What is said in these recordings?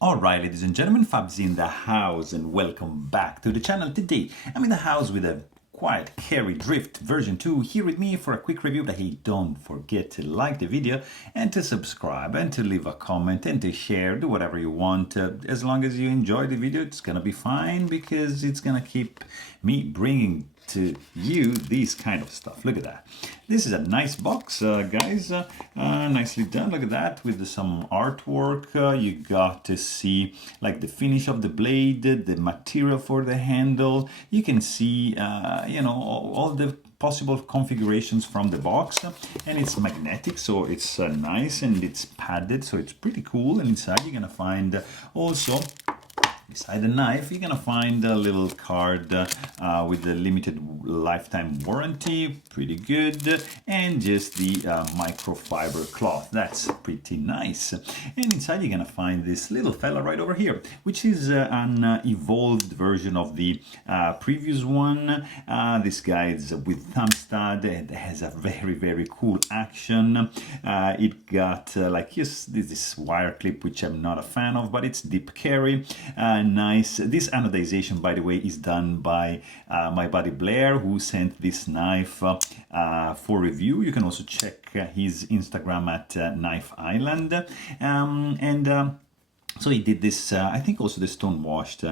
Alright, ladies and gentlemen, Fab's in the house and welcome back to the channel. Today I'm in the house with a Quietcarry Drift version 2 here with me for a quick review. But hey, don't forget to like the video and to subscribe and to leave a comment and to share, do whatever you want. As long as you enjoy the video, it's gonna be fine because it's gonna keep me bringing to you this kind of stuff. Look at that. This is a nice box, guys. Nicely done. Look at that with some artwork. You got to see like the finish of the blade, the material for the handle. You can see, all the possible configurations from the box, and it's magnetic, so it's nice, and it's padded, so it's pretty cool. And inside you're gonna find also, beside the knife, you're gonna find a little card with the limited lifetime warranty, pretty good, and just the microfiber cloth. That's pretty nice. And inside you're gonna find this little fella right over here, which is an evolved version of the previous one. This guy is with thumb stud. It has a very cool action. It got like this wire clip, which I'm not a fan of, but it's deep carry. Nice. This anodization, by the way, is done by my buddy Blair, who sent this knife for review. You can also check his Instagram at Knife Island. So he did this, I think also the stone washed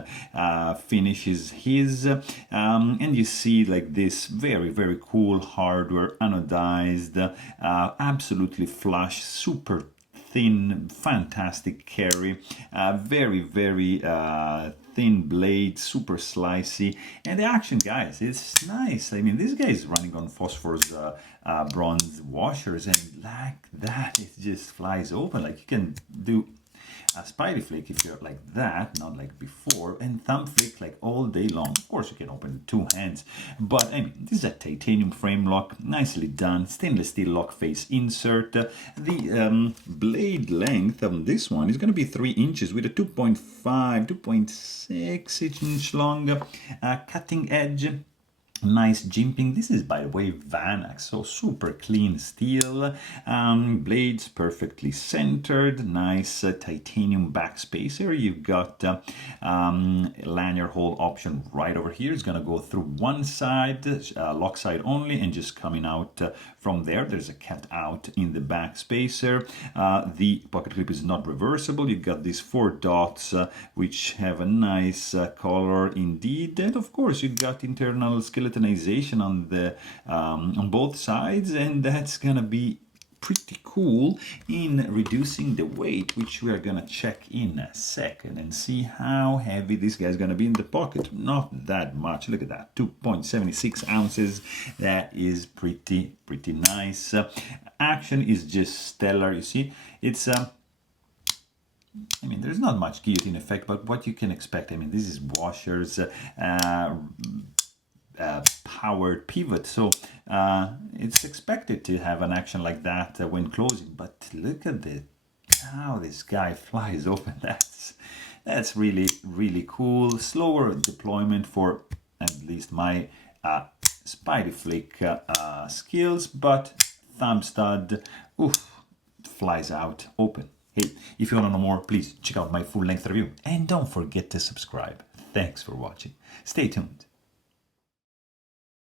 finish is his, and you see like this very cool hardware, anodized, absolutely flush, super thin, fantastic carry, very thin blade, super slicey, and the action, guys, it's nice. I mean, this guy is running on phosphorus bronze washers, and like that, it just flies open. Like you can do a spidey flick if you're like that, not like before, and thumb flick like all day long. Of course you can open with two hands, but I mean, this is a titanium frame lock, nicely done, stainless steel lock face insert. The blade length on this one is going to be 3 inches with a 2.6 inch long cutting edge. Nice jimping. This is, by the way, Vanax, so super clean steel. Blades perfectly centered. Nice titanium backspacer. You've got lanyard hole option right over here. It's gonna go through one side, lock side only, and just coming out from there. There's a cut out in the backspacer. The pocket clip is not reversible. You've got these 4 dots, which have a nice color indeed, and of course you've got internal skeletonization on the on both sides, and that's gonna be pretty cool in reducing the weight, which we are gonna check in a second and see how heavy this guy's gonna be in the pocket. Not that much. Look at that, 2.76 ounces. That is pretty nice. Action is just stellar. You see, it's I mean, there's not much guillotine effect, but what you can expect. I mean, this is washers, powered pivot, so it's expected to have an action like that when closing. But look at how this guy flies open. That's really cool. Slower deployment for at least my spidey flick skills, but thumb stud, flies out open. Hey, if you want to know more, please check out my full-length review, and don't forget to subscribe. Thanks for watching. Stay tuned.